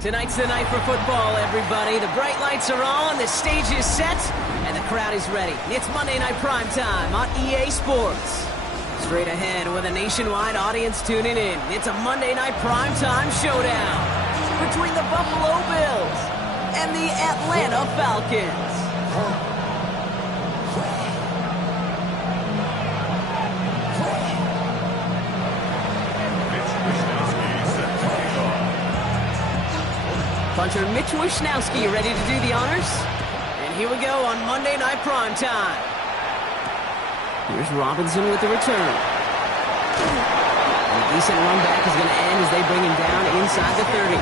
Tonight's the night for football, everybody. The bright lights are on, the stage is set, and the crowd is ready. It's Monday Night Primetime on EA Sports. Straight ahead with a nationwide audience tuning in. It's a Monday Night Primetime showdown between the Buffalo Bills and the Atlanta Falcons. Punter Mitch Wishnowsky ready to do the honors. And here we go on Monday Night Primetime. Here's Robinson with the return. And a decent run back is going to end as they bring him down inside the 30.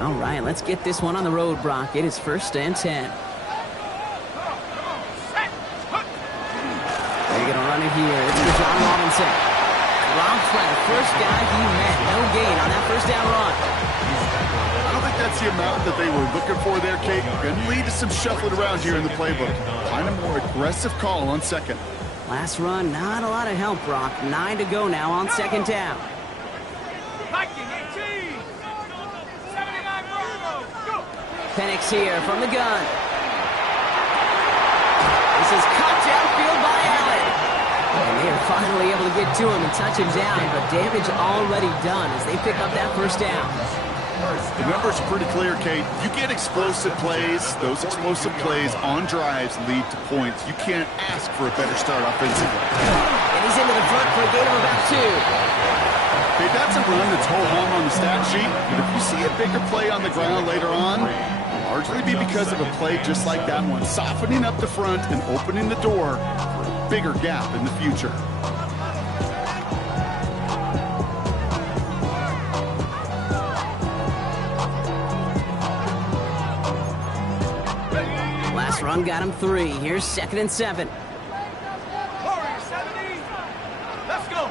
All right, let's get this one on the road, Brock. It is 1st and 10. They're going to run it here. It's for John Robinson. Drops by the first guy he met. No gain on that first down run. I don't think that's the amount that they were looking for there, Kate. Going to lead to some shuffling around here in the playbook. Find a more aggressive call on second. Last run, not a lot of help, Brock. 9 to go now on second down. Penix here from the gun. This is caught downfield by Allen. And they are finally able to get to him and touch him down, but damage already done as they pick up that first down. The numbers are pretty clear, Kate. You get explosive plays. Those explosive plays on drives lead to points. You can't ask for a better start offensively. And he's into the front for a gain of about 2. Okay, that's a run that's whole home on the stat sheet. But if you see a bigger play on the ground later on, largely be because of a play just like that one, softening up the front and opening the door for a bigger gap in the future. Last run got him 3. Here's 2nd and 7. Let's go.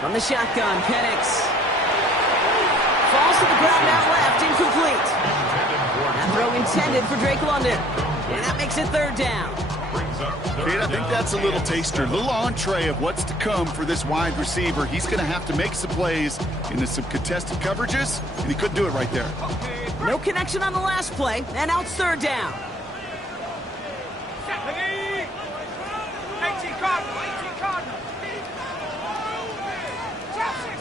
From the shotgun, Penix. Falls to the ground out left, incomplete. That throw intended for Drake London. And that makes it 3rd down. Kate, I think that's a little taster, a little entree of what's to come for this wide receiver. He's going to have to make some plays into some contested coverages, and he couldn't do it right there. No connection on the last play, and now it's 3rd down. 18 Cardinal. Trap 60.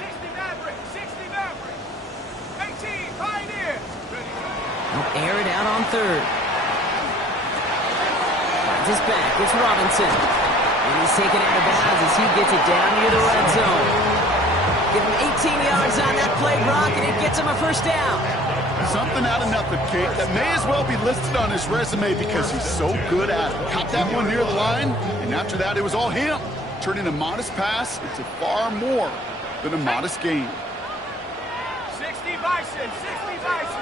60 Maverick. 18 Pioneer. They'll air it out on 3rd. Finds his back. It's Robinson. And he's taken out of bounds as he gets it down near the red zone. Give him 18 yards on that play, Brock, and it gets him a first down. Something out of nothing, Kate, that may as well be listed on his resume because he's so good at it. Caught that one near the line, and after that, it was all him. Turning a modest pass into far more than a modest gain. 60 Bison. 7 Pirates.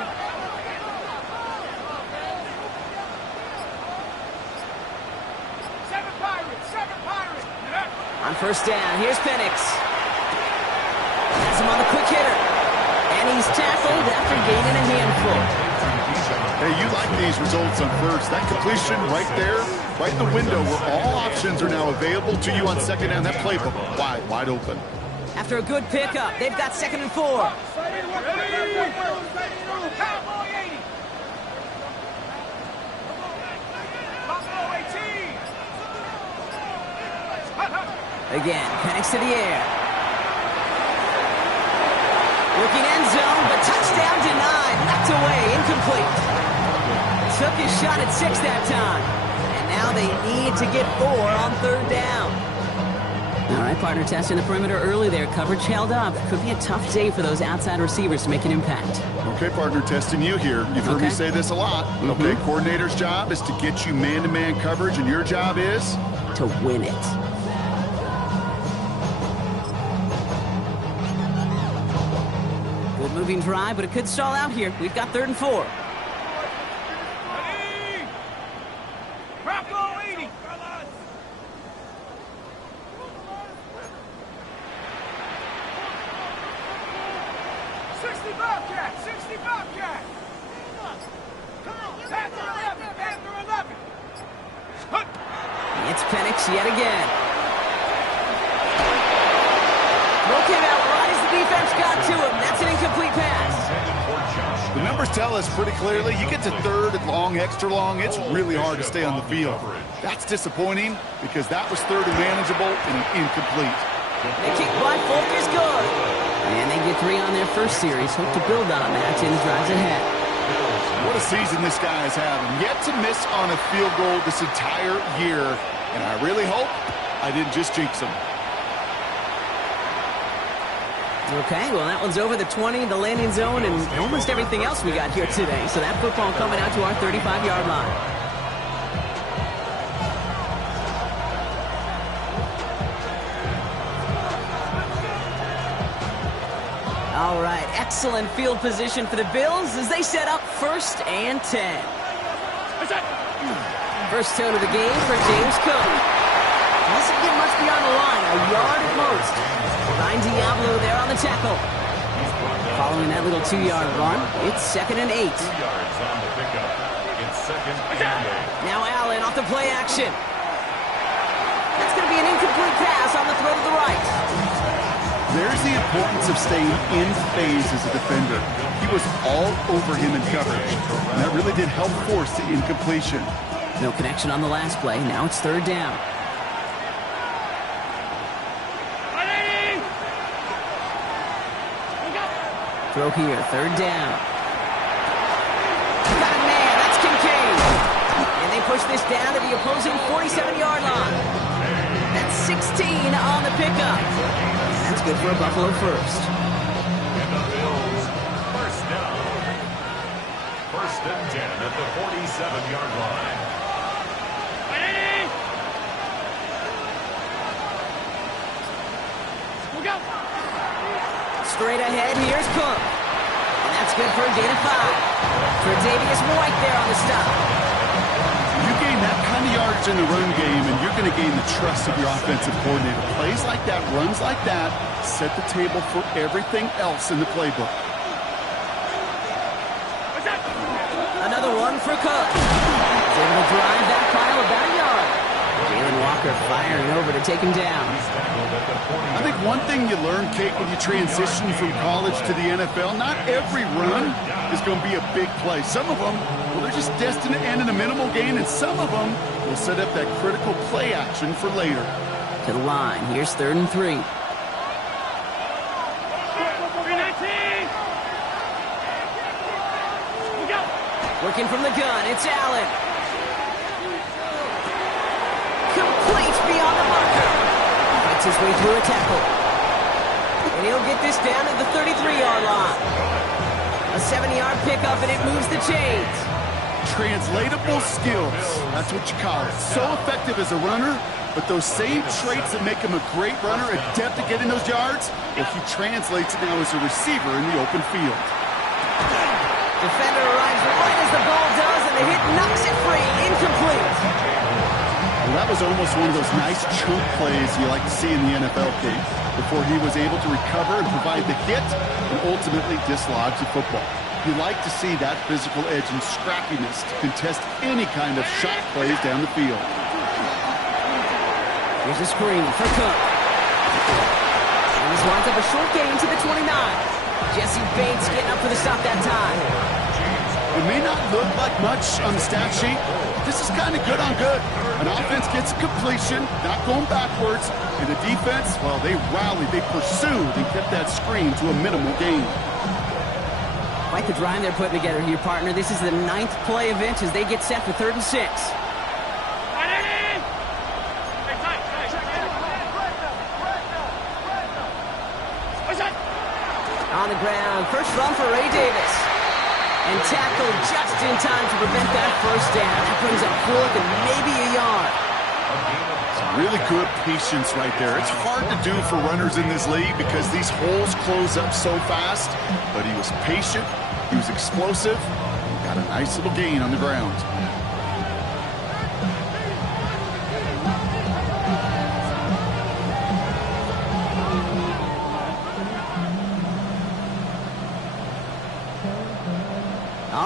On first down, here's Penix. Has him on the quick hitter. And he's tackled after gaining a handful. Hey, you like these results on first. That completion right there, right in the window where all options are now available to you on second down. That playbook wide open. After a good pickup, they've got 2nd and 4. Again, Penix to the air. Looking end zone, but touchdown denied. Knocked away, incomplete. Took his shot at 6 that time. And now they need to get 4 on 3rd down. All right, partner, testing the perimeter early there. Coverage held up. Could be a tough day for those outside receivers to make an impact. Okay, partner, testing you here. You've heard me say this a lot. Okay, coordinator's job is to get you man-to-man coverage, and your job is? To win it. Good moving drive, but it could stall out here. We've got 3rd and 4. 60 Bobcat! 60 Bobcat! Panther 11! Panther 11! It's Penix yet again. Throw came out right as the defense got to him. That's an incomplete pass. The numbers tell us pretty clearly, you get to third and long, extra long, it's really hard to stay on the field. That's disappointing because that was third and manageable and an incomplete. The kick by Folk is good. And they get 3 on their first series. Hope to build on that in the drives ahead. What a season this guy is having. Yet to miss on a field goal this entire year. And I really hope I didn't just jinx him. Okay, well, that one's over the 20, the landing zone, and almost everything else we got here today. So that football coming out to our 35-yard line. All right, excellent field position for the Bills as they set up 1st and 10. First tone of the game for James Cook. Doesn't get much beyond the line, a yard at most. Ryan Diablo there on the tackle. Following that little 2-yard run, it's 2nd and 8. 2 yards on the pickup. It's 2nd and 8. Now Allen off the play action. That's going to be an incomplete pass on the throw to the right. There's the importance of staying in phase as a defender. He was all over him in coverage, and that really did help force the incompletion. No connection on the last play. Now it's 3rd down. Throw here, 3rd down. Got a man, that's Kincaid. And they push this down to the opposing 47-yard line. That's 16 on the pickup. That's good for a Buffalo first. And the Bills, 1st down. 1st and 10 at the 47-yard line. Straight ahead, here's Cook. And that's good for a gain of 5. Tre'Davious White there on the stop. You gain that kind of yardage in the run game, and you're going to gain the trust of your offensive coordinator. Plays like that, runs like that, set the table for everything else in the playbook. Another one for Cook. He's able to drive that pile about a yard. Jalen Walker firing over to take him down. I think one thing you learn, Kate, when you transition from college to the NFL, not every run is going to be a big play. Some of them, well, they're just destined to end in a minimal gain, and some of them will set up that critical play action for later. To the line. Here's 3rd and 3. Working from the gun, it's Allen. Complete beyond the marker. Fights his way through a tackle. And he'll get this down to the 33-yard line. A 7-yard pickup, and it moves the chains. Translatable skills. That's what you call it. So effective as a runner, but those same traits that make him a great runner, adept at getting those yards, well, he translates it now as a receiver in the open field. Defender arrives right as the ball does, and the hit knocks it free. Incomplete. Well, that was almost one of those nice chunk plays you like to see in the NFL, Kate, before he was able to recover and provide the hit and ultimately dislodge the football. You like to see that physical edge and scrappiness to contest any kind of shot plays down the field. Here's a screen for Cook. And this winds up a short gain to the 29. Jesse Bates getting up for the stop that time. It may not look like much on the stat sheet, but this is kind of good on good. An offense gets completion, not going backwards, and the defense, well, they rallied, they pursued, and kept that screen to a minimal gain. Quite the drive they're putting together here, partner. This is the 9th play event as they get set for 3rd and 6. On the ground, first run for Ray Davis. And tackled just in time to prevent that 1st down. That brings up 4th and maybe a yard. Really good patience right there. It's hard to do for runners in this league because these holes close up so fast. But he was patient, he was explosive, and got a nice little gain on the ground.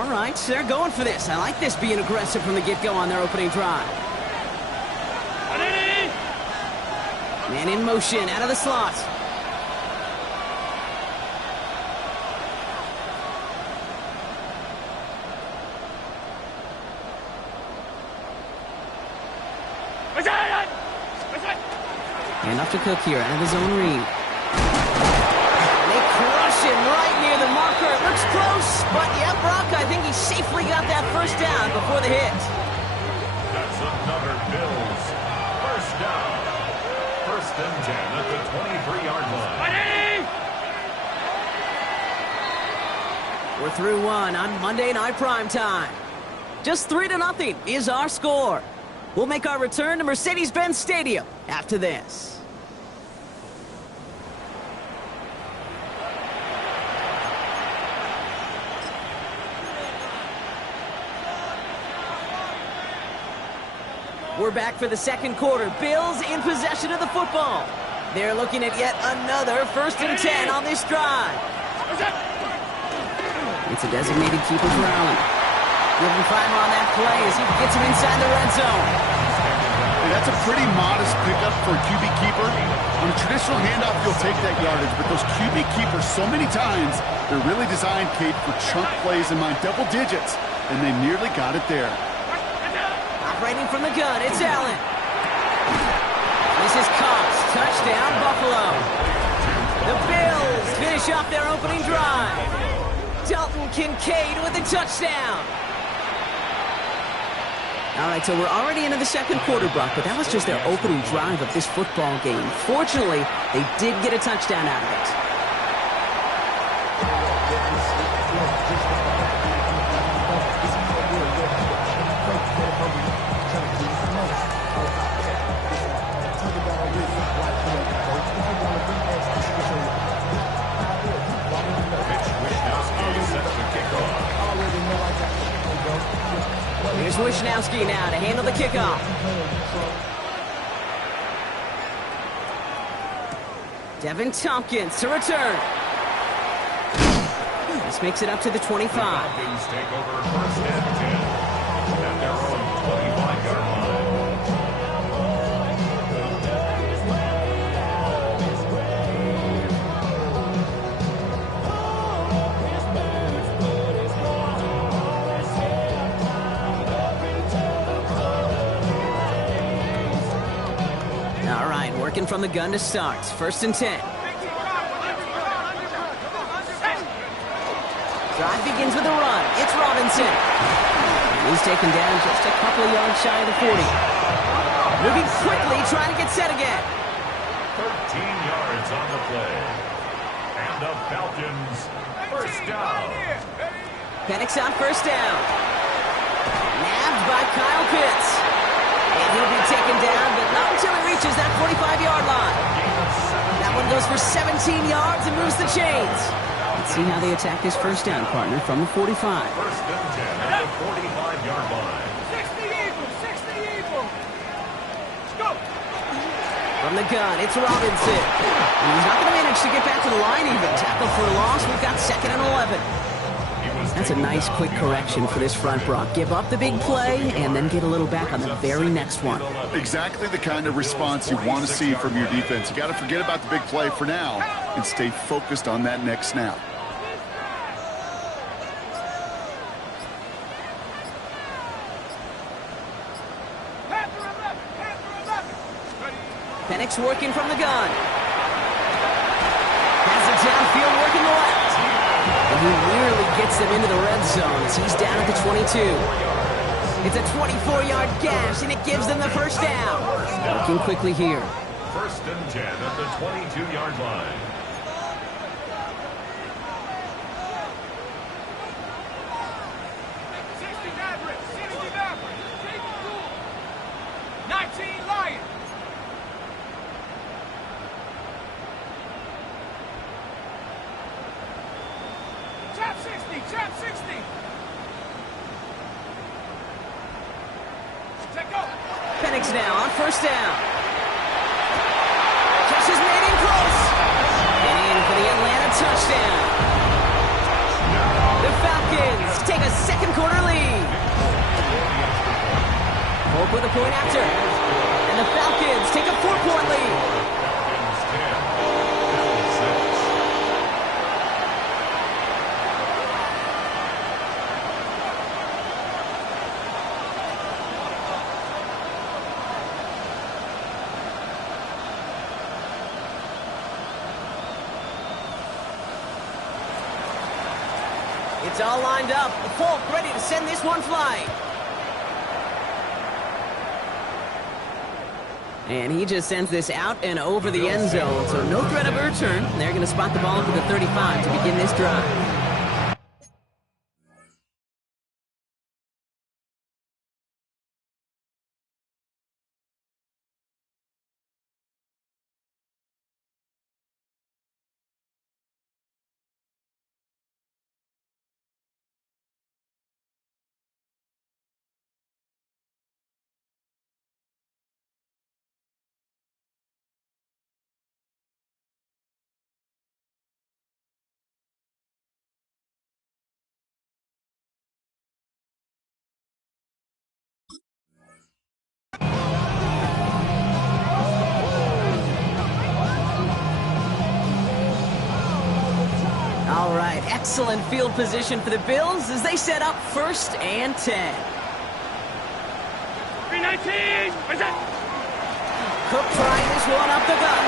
All right, they're going for this. I like this being aggressive from the get-go on their opening drive. Man in motion, out of the slot. And off to Cook here, out of his own read. They crush him right near the marker. It looks close, but yeah, Brock, I think he safely got that first down before the hit. That's another Bills first down. First and 10 at the 23-yard line. We're through one on Monday Night Primetime. Just 3-0 is our score. We'll make our return to Mercedes-Benz Stadium after this. We're back for the second quarter. Bills in possession of the football. They're looking at yet another 1st and 10 on this drive. It's a designated keeper for Allen. Give him time on that play as he gets him inside the red zone. Hey, that's a pretty modest pickup for a QB keeper. On a traditional handoff, you'll take that yardage, but those QB keepers, so many times, they're really designed, Kate, for chunk plays in my double digits, and they nearly got it there. Operating from the gun, it's Allen. This is Cox, touchdown, Buffalo. The Bills finish off their opening drive. Dalton Kincaid with a touchdown. All right, so we're already into the second quarter, Brock, but that was just their opening drive of this football game. Fortunately, they did get a touchdown out of it. Here's Wishnowski now to handle the kickoff. Devin Tompkins to return. This makes it up to the 25. The Falcons take over 1st and 10 at their own 25-yard line. Working from the gun to start. 1st and 10. Drive begins with a run. It's Robinson. And he's taken down just a couple of yards shy of the 40. Moving quickly, trying to get set again. 13 yards on the play. And the Falcons, first down. Penix on 1st down. Nabbed by Kyle Pitts. And he'll be taken down, but not until he reaches that 45-yard line. That one goes for 17 yards and moves the chains. Let's see how they attack this first down, partner, from the 45. 1st and 10 at the 45-yard line. 60 Eagles. Let's go. From the gun, it's Robinson. And he's not going to manage to get back to the line even. Tackle for a loss. We've got 2nd and 11. That's a nice quick correction for this front, Brock. Give up the big play and then get a little back on the very next one. Exactly the kind of response you want to see from your defense. You got to forget about the big play for now and stay focused on that next snap. Penix working from the gun. Has it downfield working the left. And he nearly gets them into the red zone as he's down at the 22. It's a 24-yard gash, and it gives them the first down. Working quickly here. 1st and 10 at the 22-yard line. Trap 60. Penix now on 1st down. Catch is made in close. And in for the Atlanta touchdown. The Falcons take a 2nd with a point after. And the Falcons take a 4-point lead. Falcons 10, Bills 6. It's all lined up. Folk ready to send this one flying. And he just sends this out and over the end zone. So no threat of a return. They're going to spot the ball for the 35 to begin this drive. All right, excellent field position for the Bills as they set up 1st and 10. 319! Cook trying this one up the gut.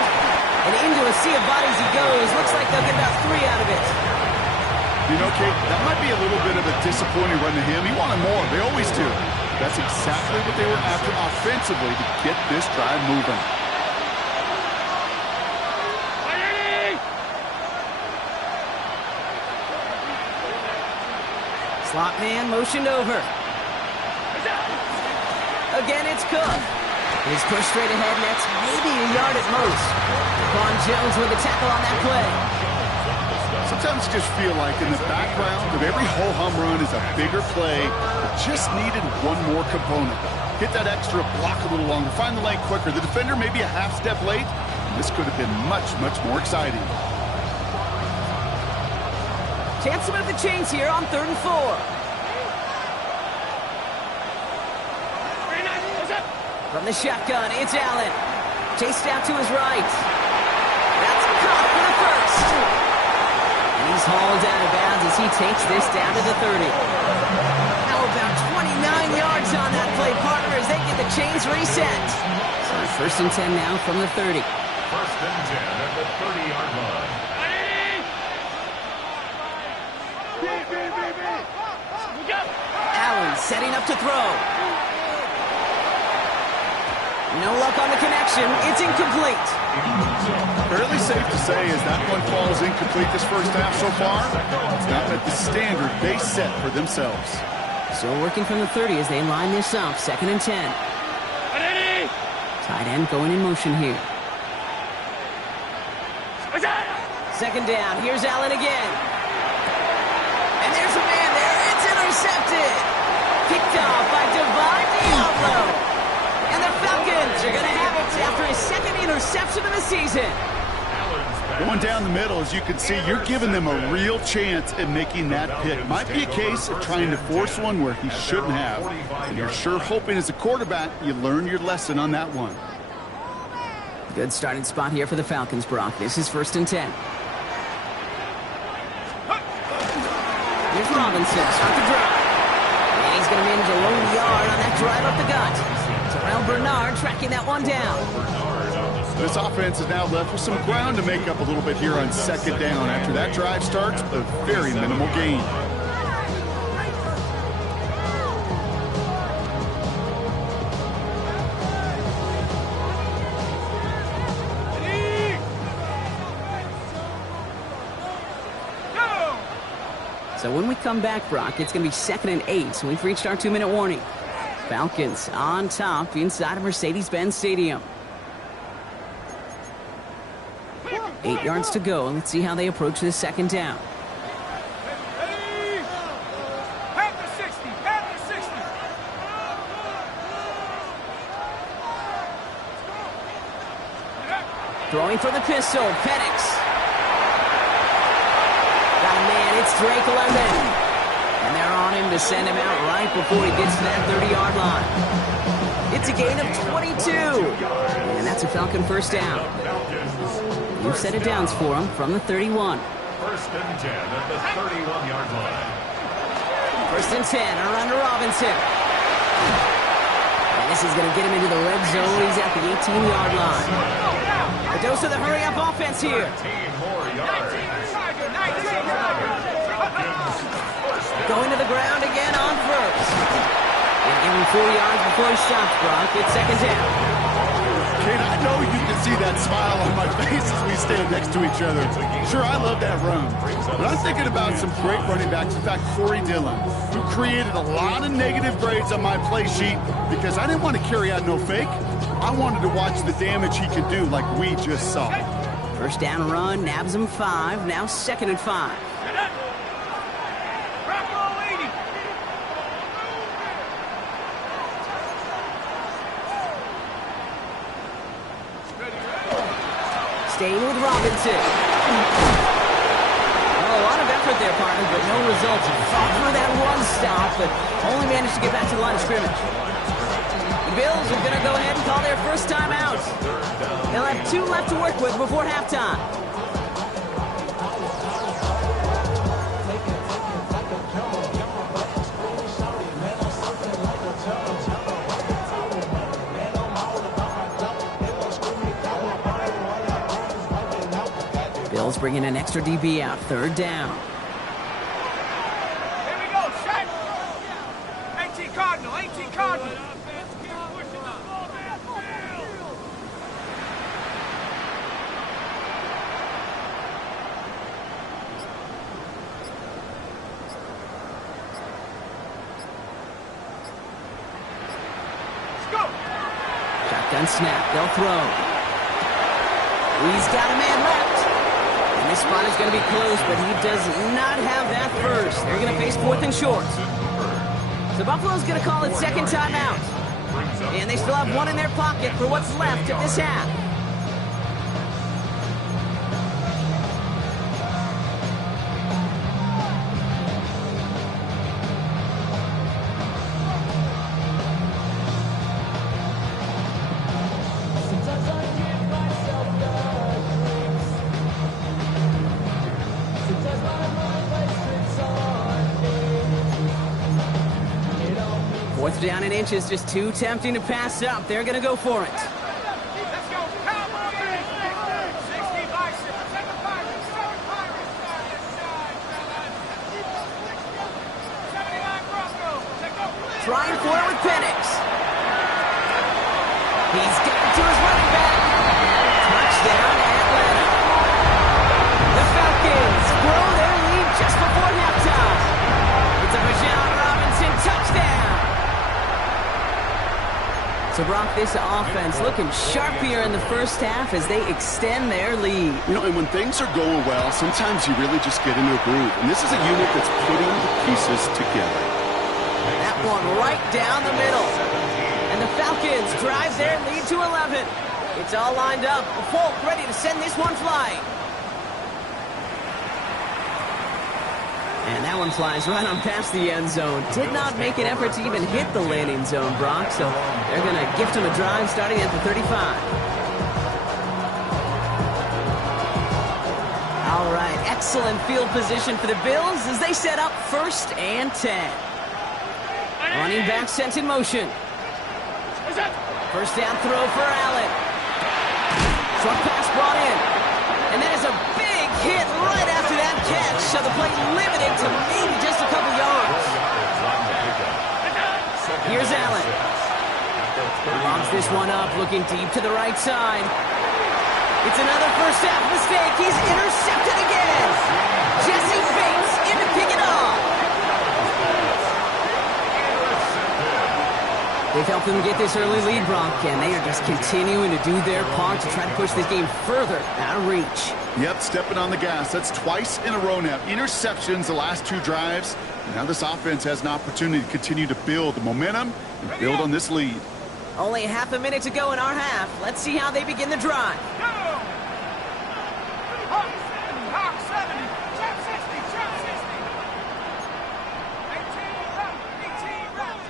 And into a sea of bodies he goes. Looks like they'll get about 3 out of it. You know, Kate, that might be a little bit of a disappointing run to him. He wanted more. They always do. That's exactly what they were after offensively to get this drive moving. Slot man motioned over. Again, it's Cook. His push straight ahead nets maybe a yard at most. Quan Jones with a tackle on that play. Sometimes you just feel like in the background of every ho-hum run is a bigger play that just needed one more component. Hit that extra block a little longer, find the lane quicker. The defender maybe a half step late. This could have been much, much more exciting. Chance to move the chains here on 3rd and 4. From the shotgun, it's Allen. Chased out to his right. That's caught for the first. And he's hauled out of bounds as he takes this down to the 30. How about 29 yards on that play, partner, as they get the chains reset. So 1st and 10 now from the 30. 1st and 10 at the 30-yard line. Allen setting up to throw. No luck on the connection. It's incomplete. Fairly safe to say as that one falls incomplete this first half so far, it's not met the standard they set for themselves. So working from the 30 as they line this up. 2nd and 10. Tight end going in motion here. 2nd down. Here's Allen again. And there's a man there. It's intercepted. Picked off by Divine Diablo. And the Falcons are going to have it after his 2nd interception of the season. Going down the middle, as you can see, you're giving them a real chance at making that pick. Might be a case of trying to force one where he shouldn't have. And you're sure hoping as a quarterback you learn your lesson on that one. Good starting spot here for the Falcons, Brock. This is 1st and 10. Here's Robinson, start the drive. And he's going to manage a lone yard on that drive up the gut. Terrell Bernard tracking that one down. This offense is now left with some ground to make up a little bit here on 2nd down. After that drive starts, a very minimal gain. So when we come back, Brock, it's going to be 2nd and 8. So we've reached our 2-minute warning. Falcons on top inside of Mercedes-Benz Stadium. 8 yards to go. Let's see how they approach this 2nd down. Pat the 60! Pat the 60! Throwing for the pistol, Penix. Got a man, it's Drake London. And they're on him to send him out right before he gets to that 30-yard line. It's a gain of 22. And that's a Falcon first down. New set of downs for him from the 31. First and 10 at the 31-yard line. First and 10, a run to Robinson. And this is going to get him into the red zone. He's at the 18-yard line. A dose of the hurry-up offense here. 13 more yards. Going to the ground again on first. And give him 4 yards before he stops, Brock. It's second down. Kate, I know you can see that smile on my face as we stand next to each other. Sure, I love that run. But I'm thinking about some great running backs. In fact, Corey Dillon, who created a lot of negative grades on my play sheet because I didn't want to carry out no fake. I wanted to watch the damage he could do like we just saw. First down run, nabs him 5. Now second and 5. Staying with Robinson. Oh, a lot of effort there, partner, but no results. Fought for that one stop, but only managed to get back to the line of scrimmage. The Bills are going to go ahead and call their first time out. They'll have 2 left to work with before halftime. Bills bringing an extra DB out. Third down. Here we go, set. 18 Cardinal, 18 Cardinal. Let's go. Shotgun snap. They'll throw. He's got a man left. And this spot is going to be close, but he does not have that first. They're going to face 4th and short. So Buffalo's going to call it second timeout. And they still have 1 in their pocket for what's left of this half. Fourth down in inches, just too tempting to pass up. They're going to go for it. Let's go, Cowboys. 60 Bison. 7 Pirates. 7 Pirates. 79 Broncos. Let's go. Trying for it with Penix. He's got it to his running back. Touchdown, Atlanta. The Falcons grow their lead just before halftime. It's a Bijan Robinson touchdown. So, Brock, this offense looking sharp here in the first half as they extend their lead. You know, and when things are going well, sometimes you really just get into a groove. And this is a unit that's putting the pieces together. That one right down the middle. And the Falcons drive their lead to 11. It's all lined up. Folk ready to send this one flying. And that one flies right on past the end zone. Did not make an effort to even hit the landing zone, Brock. So they're going to gift him a drive starting at the 35. All right, excellent field position for the Bills as they set up first and 10. Running back sent in motion. First down throw for Allen. Short pass brought in. And that is a big hit right after that catch. So the play limited to maybe just a couple yards. Here's Allen. He lobs this one up, looking deep to the right side. It's another first half mistake. He's intercepted again. Jesse Bates in to pick it off. They've helped them get this early lead, Brock, and they are just continuing to do their part to try to push this game further out of reach. Yep, stepping on the gas. That's twice in a row now. Interceptions the last 2 drives. Now this offense has an opportunity to continue to build the momentum and build on this lead. Only half a minute to go in our half. Let's see how they begin the drive. Go! Hawk 70. Trap 60. Trap 60. 18 rounds. 18 rounds.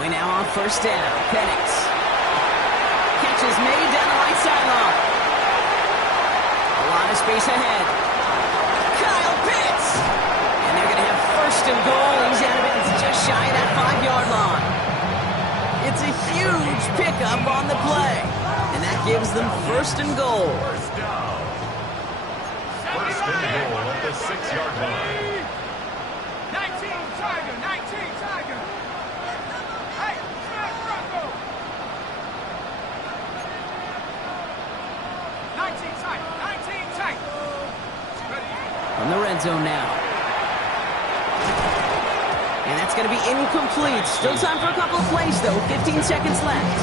Going now on first down. Penix. Catch is made down the right sideline. A lot of space ahead. Kyle Pitts. And they're going to have first and goal. He's out of bounds just shy of that 5-yard line. It's a huge pickup on the play. And that gives them first and goal. First down. First and goal at the 6-yard line. 19 Tiger, 19 Tiger. Hey, smash Bronco. 19 Tiger, 19 Tiger. From the red zone now. And that's going to be incomplete. Still time for a couple of plays, though. 15 seconds left.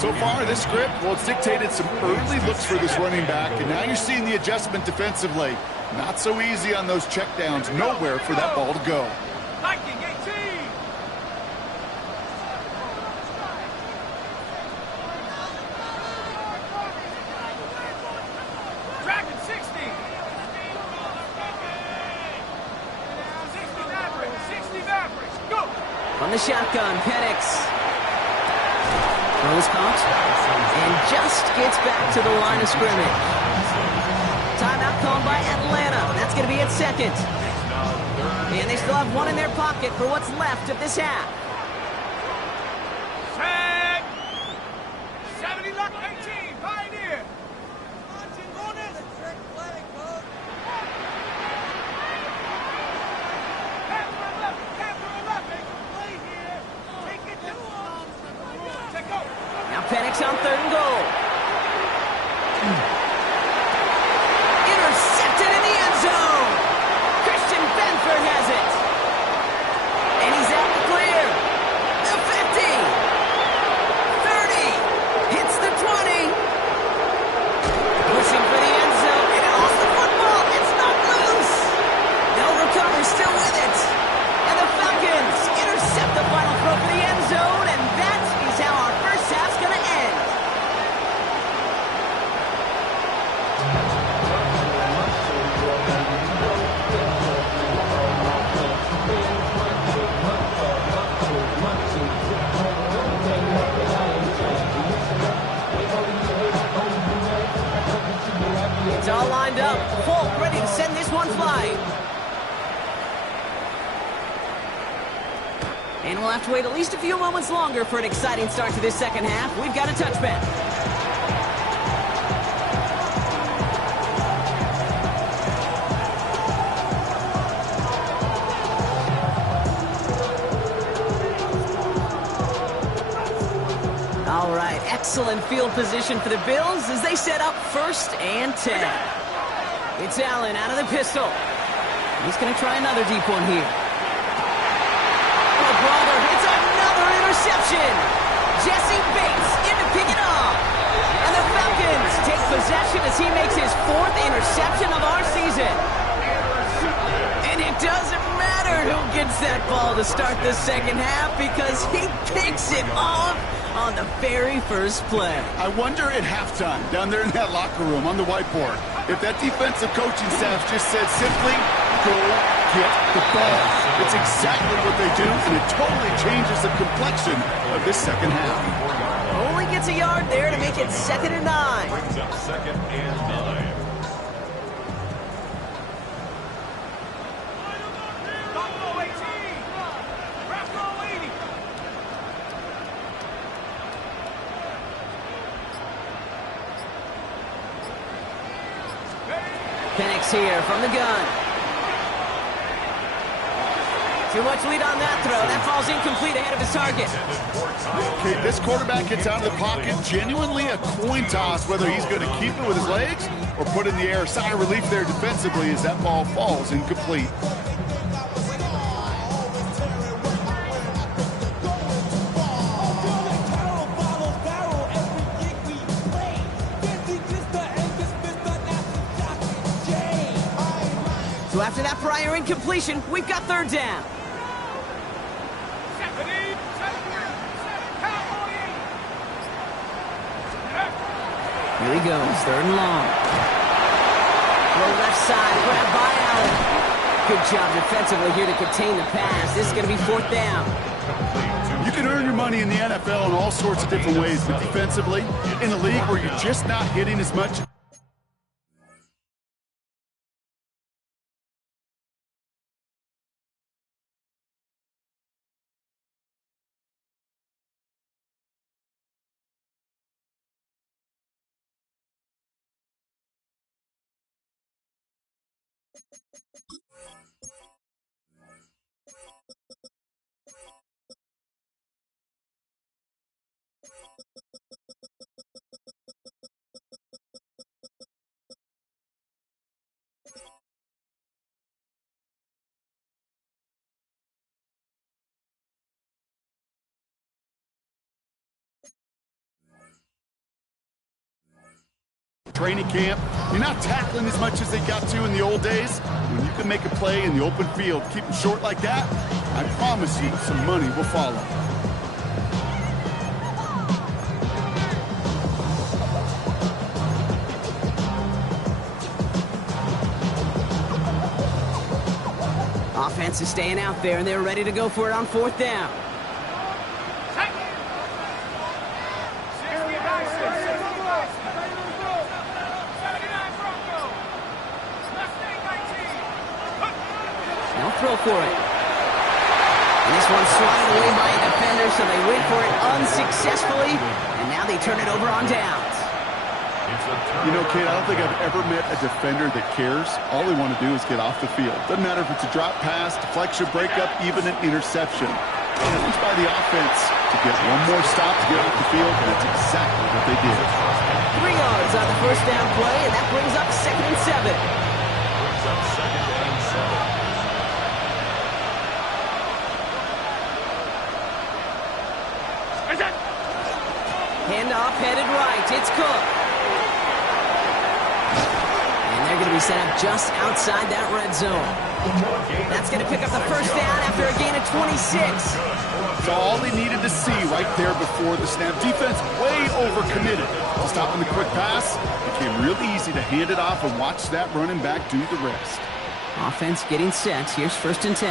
So far, this script, well, it's dictated some early looks for this running back, and now you're seeing the adjustment defensively. Not so easy on those checkdowns. Nowhere for that ball to go. Viking 18. Dragon 60. 60 Mavericks, 60 Mavericks. Go. On the shotgun, Penix. Throws caught. And just gets back to the line of scrimmage. Timeout called by Atlanta. That's going to be at second. And they still have one in their pocket for what's left of this half. Set. 70 luck 18. Pioneer. Now Penix on third and goal. Intercepted in the end zone. Christian Benford has it. And he's out the clear. The 50. 30. Hits the 20. Pushing for the end zone. And it lost the football. It's not loose. They'll recover, still with it. And the Falcons intercept the final throw for the end zone. And that is how our first half's going to end. It's all lined up. Holt ready to send this one flying. And we'll have to wait at least a few moments longer for an exciting start to this second half. We've got a touchback. All right, excellent field position for the Bills as they set up 1st and 10. It's Allen out of the pistol. He's going to try another deep one here. Oh, brother, it's another interception. Jesse Bates in to pick it off. And the Falcons take possession as he makes his 4th interception of our season. And it doesn't matter who gets that ball to start the second half because he picks it off on the very first play. I wonder at halftime, down there in that locker room on the whiteboard, if that defensive coaching staff just said simply, go get the ball. It's exactly what they do, and it totally changes the complexion of this second half. Only gets a yard there to make it 2nd and 9. Brings up 2nd and 9. Bronco 18. Bronco 80. Penix here from the gun. Too much lead on that throw. That ball's incomplete ahead of his target. Okay, this quarterback gets out of the pocket, genuinely a coin toss, whether he's going to keep it with his legs or put it in the air. Sigh of relief there defensively as that ball falls incomplete. So after that prior incompletion, we've got 3rd down. Here he goes, 3rd and long. Throw left side, grab by Allen. Good job defensively here to contain the pass. This is going to be 4th down. You can earn your money in the NFL in all sorts of different ways, but defensively, in a league where you're just not hitting as much. Training camp, you're not tackling as much as they got to in the old days. When you can make a play in the open field, keep it short like that, I promise you some money will follow. Offense is staying out there, and they're ready to go for it on 4th down. They'll throw for it. And this one's swatted away by a defender, so they wait for it unsuccessfully, and now they turn it over on downs. You know, Kate, I don't think I've ever met a defender that cares. All they want to do is get off the field. Doesn't matter if it's a drop pass, deflection, breakup, even an interception. Challenged by the offense to get one more stop to get off the field, and that's exactly what they did. 3 yards on the 1st down play, and that brings up 2nd and 7. Brings up 2nd and 7. Handoff headed right. It's Cook. And they're going to be set up just outside that red zone. That's going to pick up the 1st down after a gain of 26. So all they needed to see right there before the snap. Defense way overcommitted. Stopping the quick pass, became really easy to hand it off and watch that running back do the rest. Offense getting set. Here's 1st and 10.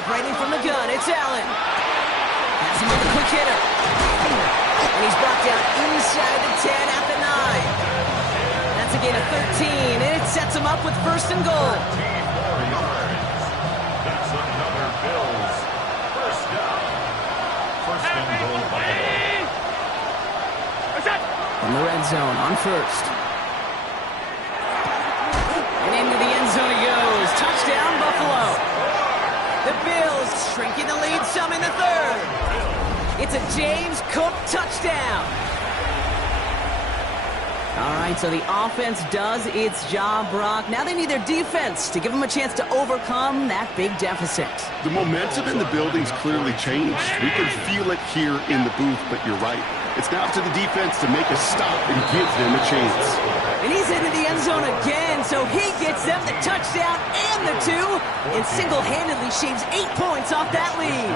Operating from the gun, it's Allen. Has him with a quick hitter. And he's brought down inside the 10 at the 9. That's a gain of 13, and it sets him up with 1st and goal. That's another Bills 1st down. 1st and goal. From the red zone on 1st. And into the end zone he goes. Touchdown, Buffalo. The Bills shrinking the lead some in the 3rd. It's a James Cook touchdown. All right, so the offense does its job, Brock. Now they need their defense to give them a chance to overcome that big deficit. The momentum in the building's clearly changed. We can feel it here in the booth, but you're right. It's now up to the defense to make a stop and give them a chance. And he's into the end zone again, so he gets them the touchdown and the 2, and single-handedly shaves 8 points off that lead.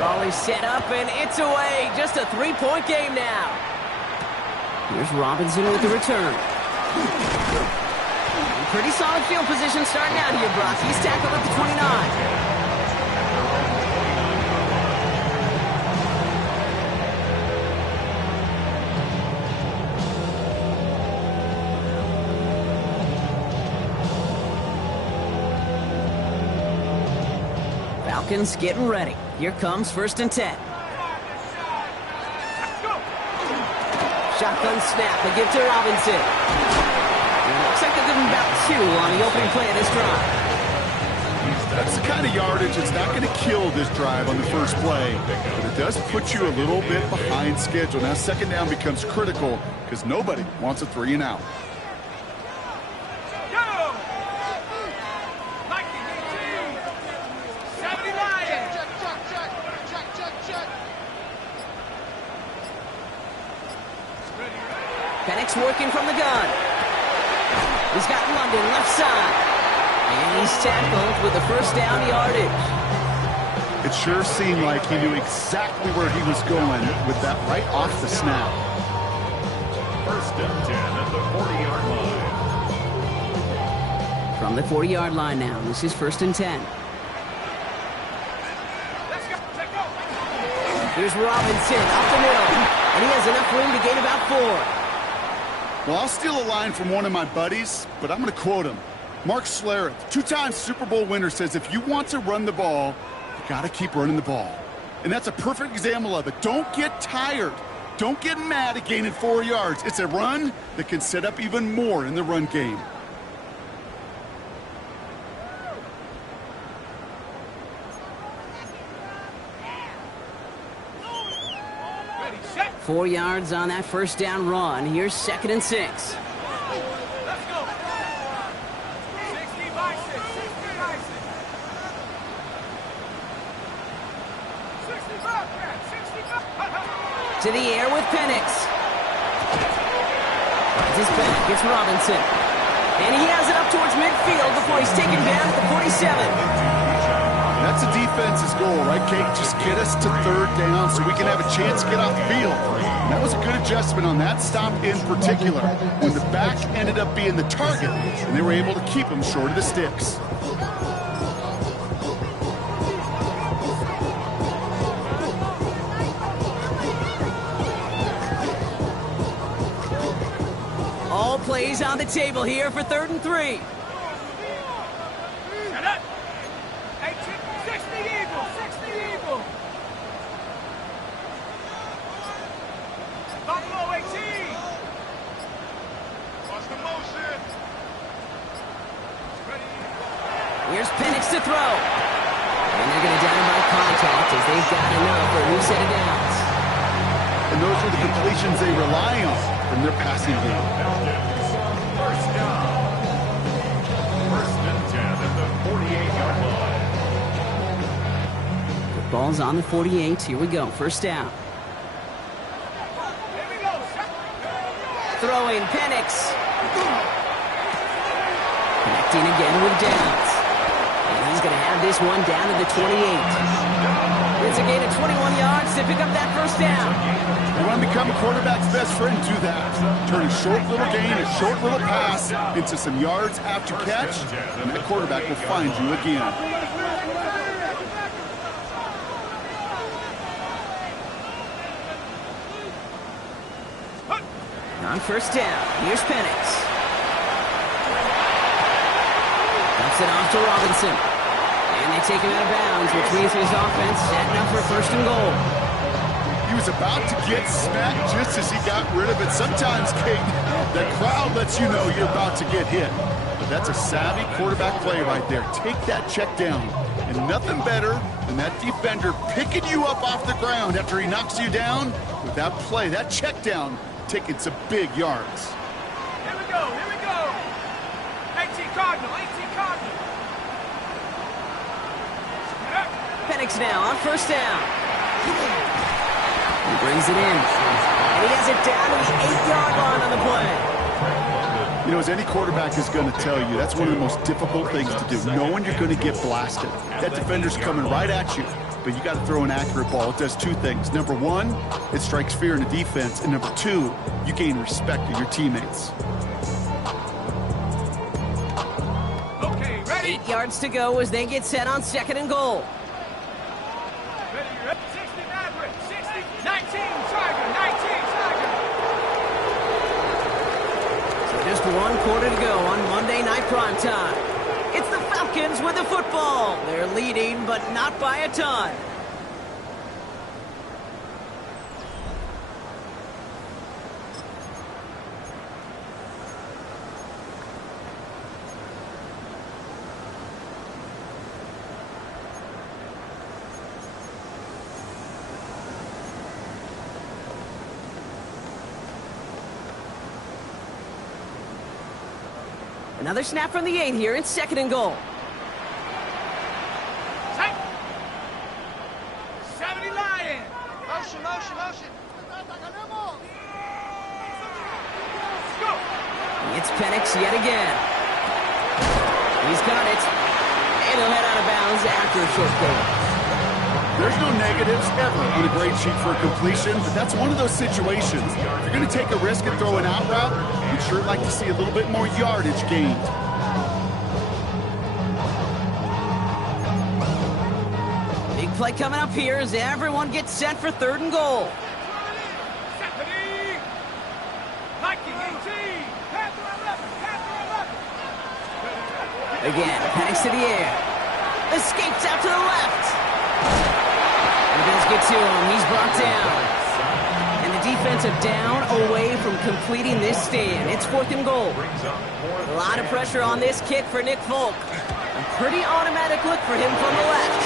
Ball is set up, and it's away. Just a 3-point game now. Here's Robinson with the return. Pretty solid field position starting out here, Brock. He's tackled at the 29. Falcons getting ready. Here comes 1st and 10. Shotgun snap. They give to Robinson. And it looks like they're giving about 2 on the opening play of this drive. That's the kind of yardage it's not going to kill this drive on the first play, but it does put you a little bit behind schedule. Now 2nd down becomes critical because nobody wants a 3 and out. Penix working from the gun. He's got London left side. And he's tackled with the 1st down yardage. It sure seemed like he knew exactly where he was going with that right off the snap. 1st and 10 at the 40-yard line. From the 40-yard line now, this is 1st and 10. Here's Robinson up the middle, and he has enough room to gain about 4. Well, I'll steal a line from one of my buddies, but I'm going to quote him. Mark Schlereth, 2-time Super Bowl winner, says if you want to run the ball, you got to keep running the ball. And that's a perfect example of it. Don't get tired. Don't get mad at gaining 4 yards. It's a run that can set up even more in the run game. Ready, set. 4 yards on that first down run. Here's 2nd and 6. Let's go. 60 by 6. 60 by 6. 65, Cat. 65. To the air with Penix. Finds his back. It's Robinson. And he has it up towards midfield before he's taken down at the 47. That's the defense's goal, right, Kate? Just get us to 3rd down so we can have a chance to get off the field. And that was a good adjustment on that stop in particular, when the back ended up being the target, and they were able to keep him short of the sticks. All plays on the table here for 3rd and 3. Shut up. 60 Eagles. 60 Eagles. Buffalo 18. Watch the motion. Ready. Here's Penix to throw. And they're going to down him by contact as they've got enough for a new set of downs. And those are the completions they rely on from their passing game. First down. 1st and 10 at the 48-yard line. The ball's on the 48. Here we go. 1st down. Here we go. Throwing Penix. Connecting again with Downs. And he's going to have this one down to the 28. It's a gain of 21 yards to pick up that 1st down. You want to become a quarterback's best friend, do that. Turn a short little gain, a short little pass into some yards after catch, and that quarterback will find you again. On 1st down, here's Penix. Dumps it off to Robinson. And they take him out of bounds, which means his offense setting up for 1st and goal. He was about to get smacked just as he got rid of it. Sometimes, Kate, the crowd lets you know you're about to get hit. But that's a savvy quarterback play right there. Take that check down. And nothing better than that defender picking you up off the ground after he knocks you down with that play, that check down, taking some big yards. Here we go. Here we go. 18 Cardinal. 18 Cardinal. Penix now on 1st down. He brings it in. And he has it down to the 8-yard line on the play. You know, as any quarterback is going to tell you, that's one of the most difficult things to do, knowing you're going to get blasted. That defender's coming right at you, but you got to throw an accurate ball. It does 2 things. Number 1, it strikes fear in the defense, and number 2, you gain respect of your teammates. Okay, ready. 8 yards to go as they get set on 2nd and goal. Ready, ready. 60 Maverick. 60. 19 Tiger. 19 Tiger. So just 1 quarter to go on Monday Night Primetime. It's the Falcons with the football. They're leading, but not by a ton. Another snap from the 8 here. It's 2nd and goal. Set. 70 Lion. Motion, motion, motion. Let's go. It's Penix yet again. He's got it. And he'll head out of bounds after a short gain. There's no negatives ever on a grade sheet for a completion, but that's one of those situations. If you're going to take a risk and throw an out route, you'd sure like to see a little bit more yardage gained. Big play coming up here as everyone gets set for 3rd and goal. Stephanie! Nike 18! Again, headings to the air. Escapes out to the left. The Bills get to him. He's brought down. And the defensive down away from completing this stand. It's 4th and goal. A lot of pressure on this kick for Nick Folk. A pretty automatic look for him from the left.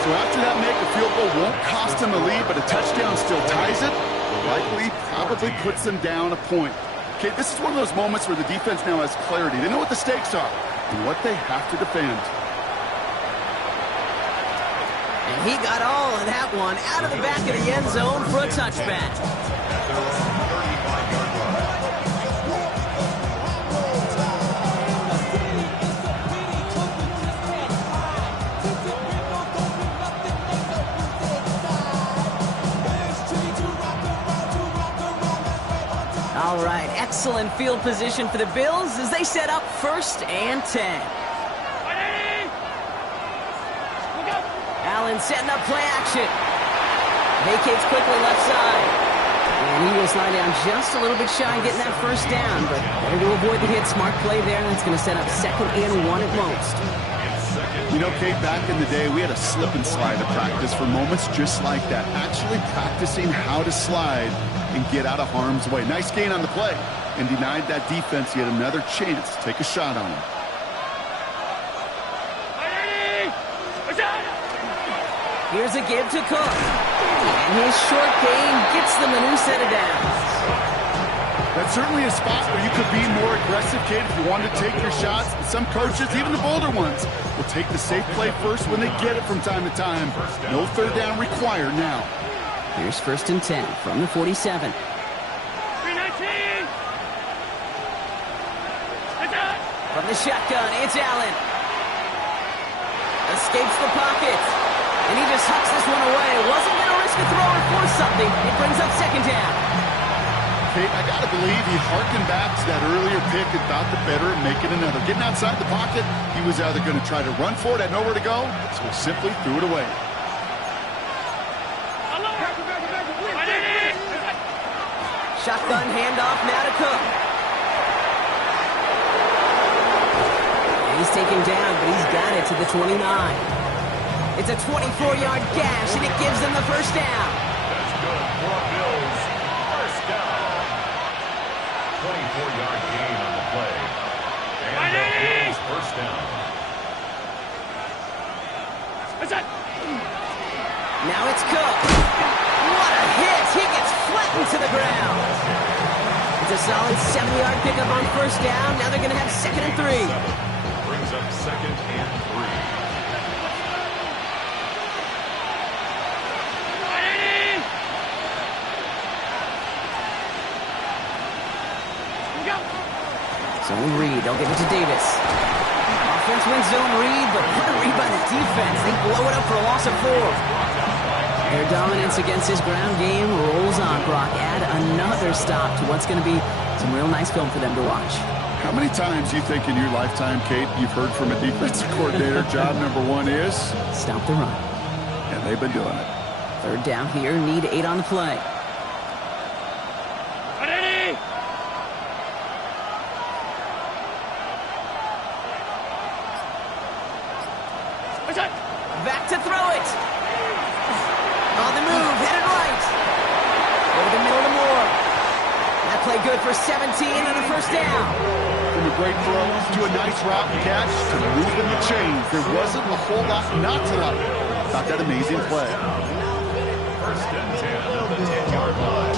So after that make, a field goal won't cost him a lead, but a touchdown still ties it. Likely, probably puts them down a point. Okay, this is one of those moments where the defense now has clarity. They know what the stakes are and what they have to defend. And he got all of that one out of the back of the end zone for a touchback. All right, excellent field position for the Bills as they set up 1st and 10. Allen setting up play action. Vacates quickly left side. And Eagles lie down just a little bit shy of getting that 1st down, but better to avoid the hit. Smart play there, and that's going to set up 2nd and 1 at most. You know, Kate, back in the day, we had a slip and slide at practice for moments just like that. Actually practicing how to slide and get out of harm's way. Nice gain on the play and denied that defense yet another chance to take a shot on him. Here's a give to Cook. And his short gain gets them a new set of downs. That's certainly a spot where you could be more aggressive, Kate, if you wanted to take your shots. But some coaches, even the bolder ones, will take the safe play first when they get it from time to time. No 3rd down required now. Here's 1st and 10 from the 47. 319! From the shotgun, it's Allen. Escapes the pocket. And he just hucks this one away. Wasn't going to risk a throw or force something. It brings up 2nd down. Kate, I got to believe he harkened back to that earlier pick and thought the better of making another. Getting outside the pocket, he was either going to try to run for it, had nowhere to go, so he simply threw it away. Shotgun handoff now to Cook. And he's taken down, but he's got it to the 29. It's a 24-yard gash, and it gives them the 1st down. That's good for Bills. 1st down. 24-yard gain on the play. And the Bills 1st down. Now it's Cook. What a hit! He gets flattened to the ground. It's a solid 7-yard pickup on 1st down. Now they're going to have 2nd and 3. Brings up 2nd and 3. Zone read. They'll give it to Davis. Offense wins zone read, but what a read by the defense. They blow it up for a loss of 4. Their dominance against this ground game rolls on, Brock. Add another stop to what's going to be some real nice film for them to watch. How many times do you think in your lifetime, Kate, you've heard from a defensive coordinator, job number 1 is? Stop the run. And they've been doing it. 3rd down here, need 8 on the play. Back to throw it. On the move, headed right. Over the middle to Moore. That play good for 17 and a 1st down. From a great throw to a nice route and catch to moving the chains. There wasn't a whole lot not to like about that amazing play. 1st and 10 at the 10-yard line.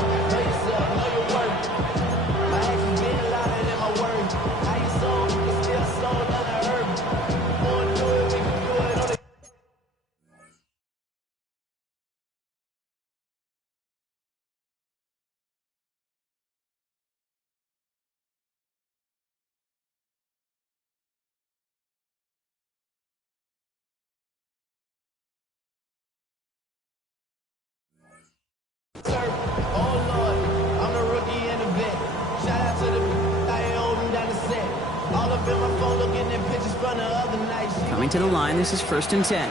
Coming to the line, this is 1st and 10.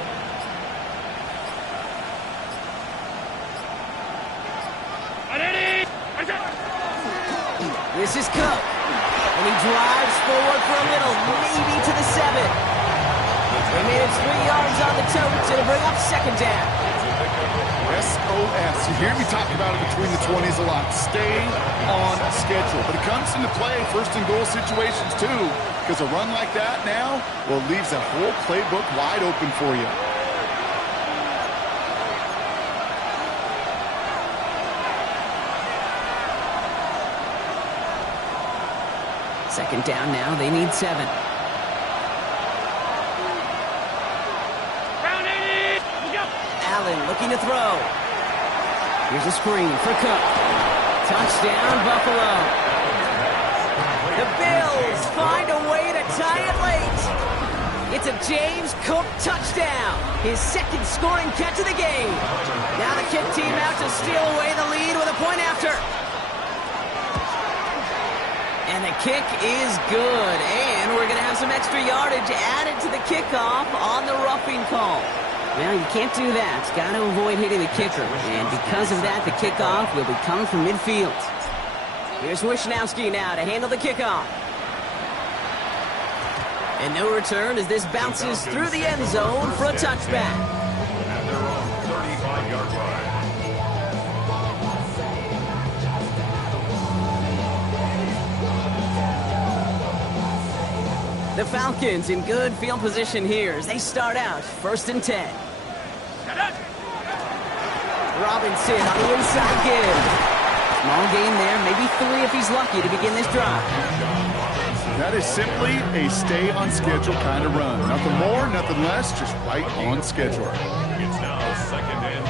This is Cook. And he drives forward for a little, maybe to the 7. They made it 3 yards on the totes. It'll bring up second down. SOS. You hear me talk about it between the 20s a lot. Stay on schedule. But it comes into play first and goal situations too. Because a run like that now, well, leaves that whole playbook wide open for you. Second down now. They need 7. Allen looking to throw. Here's a screen for Cook. Touchdown, Buffalo. The Bills find a way to tie it late. It's a James Cook touchdown. His second scoring catch of the game. Now the kick team out to steal away the lead with a point after. And the kick is good. And we're going to have some extra yardage added to the kickoff on the roughing call. Well, you can't do that. Got to avoid hitting the kicker. And because of that, the kickoff will be coming from midfield. Here's Wishnowski now to handle the kickoff. And no return as this bounces through the end zone for a touchback. And they're on 35-yard line. The Falcons in good field position here as they start out first and 10. Robinson on the inside give. Small gain there, maybe 3 if he's lucky to begin this drive. That is simply a stay on schedule kind of run. Nothing more, nothing less, just right on schedule. It's now second and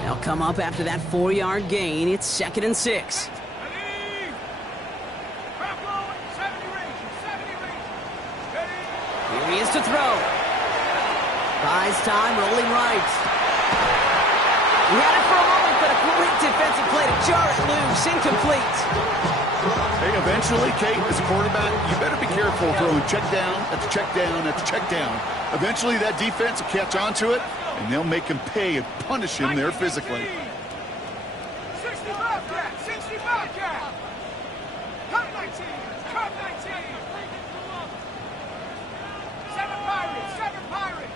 6. They'll come up after that 4-yard gain. It's second and 6. Here he is to throw. Buys time, rolling right. He had it for a moment, but a great defensive play to jar it loose. Incomplete. Hey, eventually, Kate, as a quarterback, you better be careful throwing check down after check down after check down. Eventually, that defense will catch on to it, and they'll make him pay and punish him there physically. 65 cat, 65 cat. Cut 19, cut 19. 7 Pirates, 7 Pirates.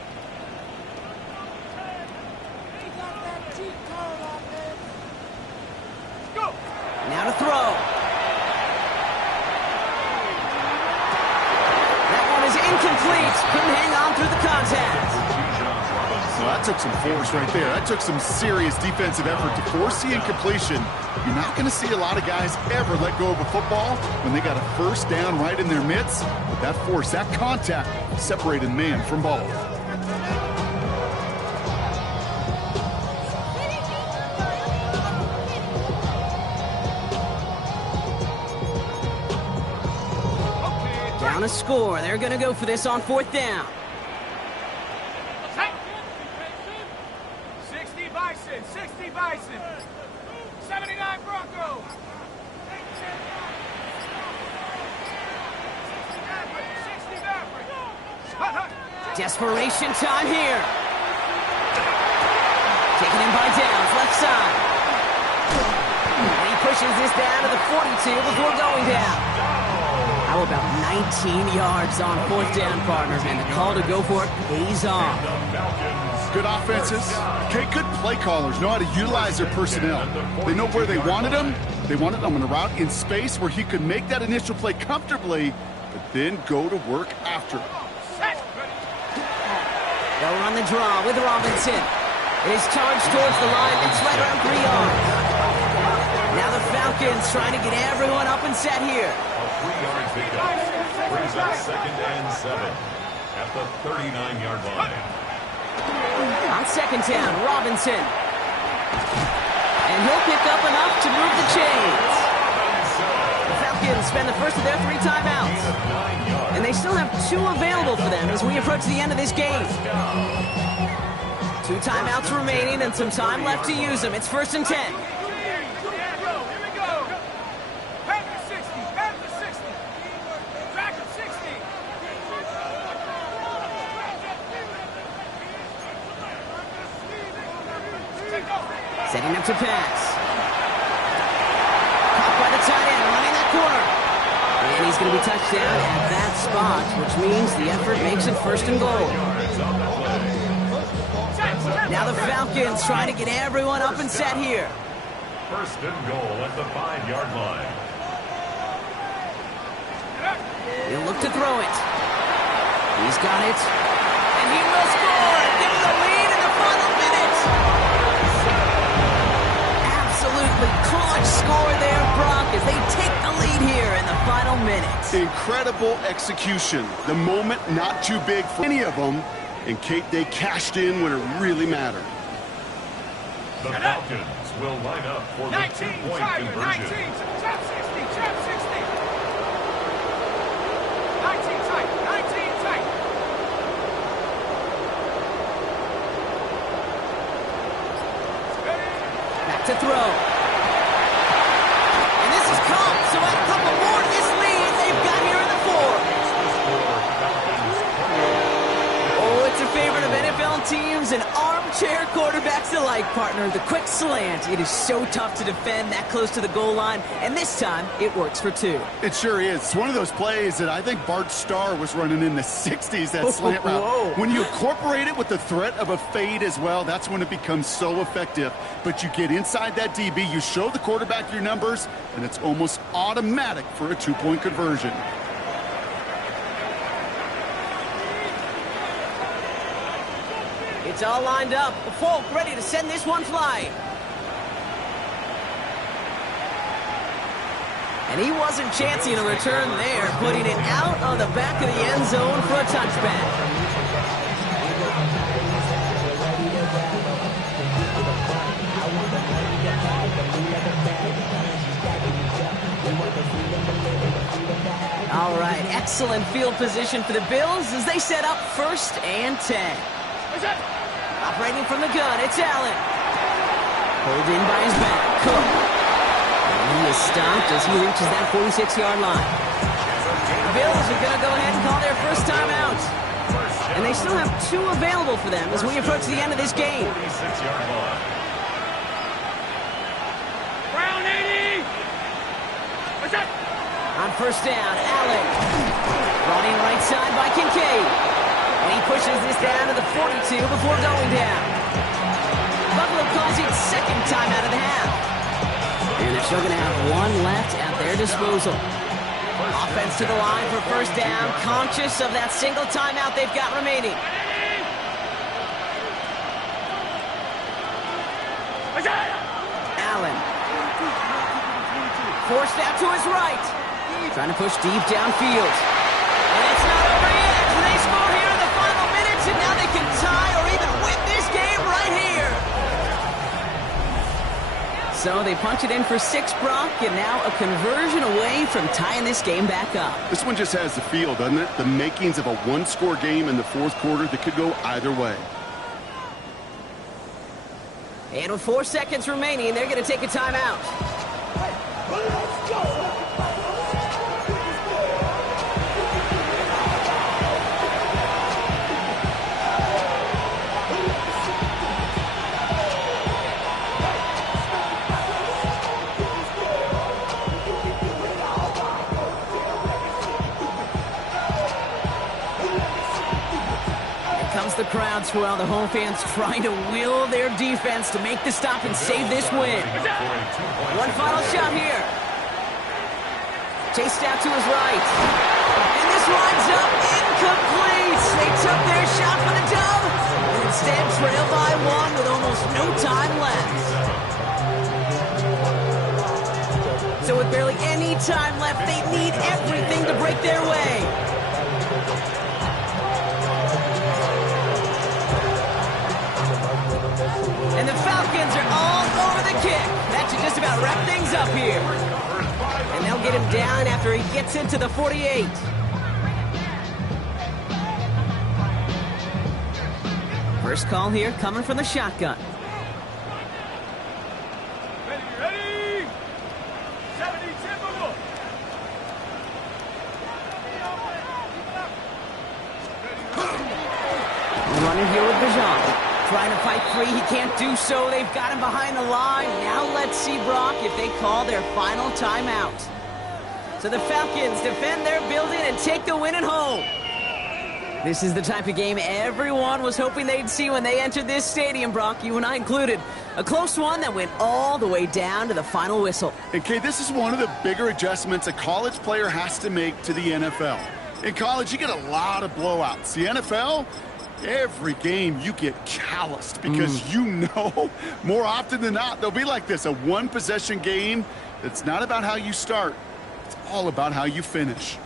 Go. Now to throw. That one is incomplete. Couldn't hang on through the contact. So that took some force right there. That took some serious defensive effort to force the incompletion. You're not going to see a lot of guys ever let go of a football when they got a first down right in their midst. But that force, that contact, separated man from ball. Down a score. They're going to go for this on 4th down. 60 Bison, 60 Bison. 79 Bronco. 60 Maverick. Desperation time here. Taken in by Downs, left side. And he pushes this down to the 42 before going down. How about 19 yards on 4th down, partners, and the call to go for it pays off. Good offenses. Okay, good play callers know how to utilize their personnel. They know where they wanted him. They wanted him on a route in space where he could make that initial play comfortably, but then go to work after. They'll run the draw with Robinson. It is charged towards the line. It's right around 3 yards. Now the Falcons trying to get everyone up and set here. A 3-yard pickup brings up second and 7 at the 39-yard line. On second down, Robinson. And he'll pick up enough to move the chains. The Falcons spend the first of their 3 timeouts. And they still have 2 available for them as we approach the end of this game. 2 timeouts remaining and some time left to use them. It's 1st and 10. Setting up to pass. corner. And he's going to be touched down at that spot, which means the effort makes it first and goal. Now the Falcons trying to get everyone up and set here. First and goal at the 5-yard line. He'll look to throw it. He's got it. And he will score. Give him the lead in the final minute. Absolutely clutch score there, Brock, as they take the lead here in the final minute. Incredible execution. The moment not too big for any of them. And Kate, they cashed in when it really mattered. The Falcons will line up for the 2-point conversion. 19, trap 60, trap 60. 19 tight, 19 tight. Back to throw. And this is caught, so add a couple more to this lead they've got here in the 4. Oh, it's a favorite of NFL teams and armchair quarterbacks alike, partner. The quick slant. It is so tough to defend that close to the goal line, and this time it works for 2. It sure is. It's one of those plays that I think Bart Starr was running in the 60s, that slant route. Whoa. When you incorporate it with the threat of a fade as well, that's when it becomes so effective. But you get inside that DB, you show the quarterback your numbers, and it's almost automatic for a 2-point conversion. It's all lined up. Folk ready to send this one flying. And he wasn't chancing a return there, putting it out of the back of the end zone for a touchback. All right, excellent field position for the Bills as they set up 1st and 10. Operating from the gun, it's Allen. Pulled in by his back, Cook. And he is stopped as he reaches that 46-yard line. The Bills are going to go ahead and call their first timeout. And they still have 2 available for them as we approach the end of this game. 46-yard line. Brown 80. On first down, Allen. Running right side by Kincaid. And he pushes this down to the 42 before going down. Buffalo calls it 2nd time out of the half. And they're still going to have 1 left at their disposal. Offense to the line for first down, conscious of that single timeout they've got remaining. Allen. Forced out to his right. Trying to push deep downfield. And it's not over yet. They score here in the final minutes, and now they can tie or even win this game right here. So they punch it in for 6, Brock, and now a conversion away from tying this game back up. This one just has the feel, doesn't it? The makings of a 1-score game in the 4th quarter that could go either way. And with 4 seconds remaining, they're going to take a timeout. Let's go. The crowd swell, the home fans trying to will their defense to make the stop and save this win. One final shot here. Chased out to his right. And this winds up incomplete. They took their shot for the dub and instead trail by 1 with almost no time left. So with barely any time left, they need everything to break their way. And the Falcons are all over the kick. That should just about wrap things up here. And they'll get him down after he gets into the 48. First call here coming from the shotgun. Ready. 70 typical. Running here with Bijan. Trying to fight free, he can't do so. They've got him behind the line. Now let's see, Brock, if they call their final timeout. So the Falcons defend their building and take the win at home. This is the type of game everyone was hoping they'd see when they entered this stadium, Brock, you and I included. A close one that went all the way down to the final whistle. And Kay, this is one of the bigger adjustments a college player has to make to the NFL. In college, you get a lot of blowouts. The NFL, every game you get calloused because you know more often than not they'll be like this, a one-possession game. It's not about how you start. It's all about how you finish.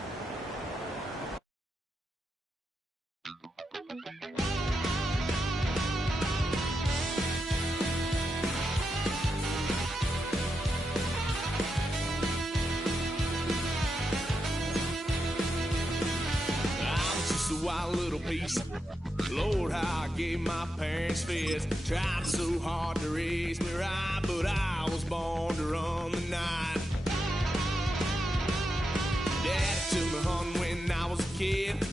Wild little piece. Lord, how I gave my parents fits. Tried so hard to raise me right, but I was born to run.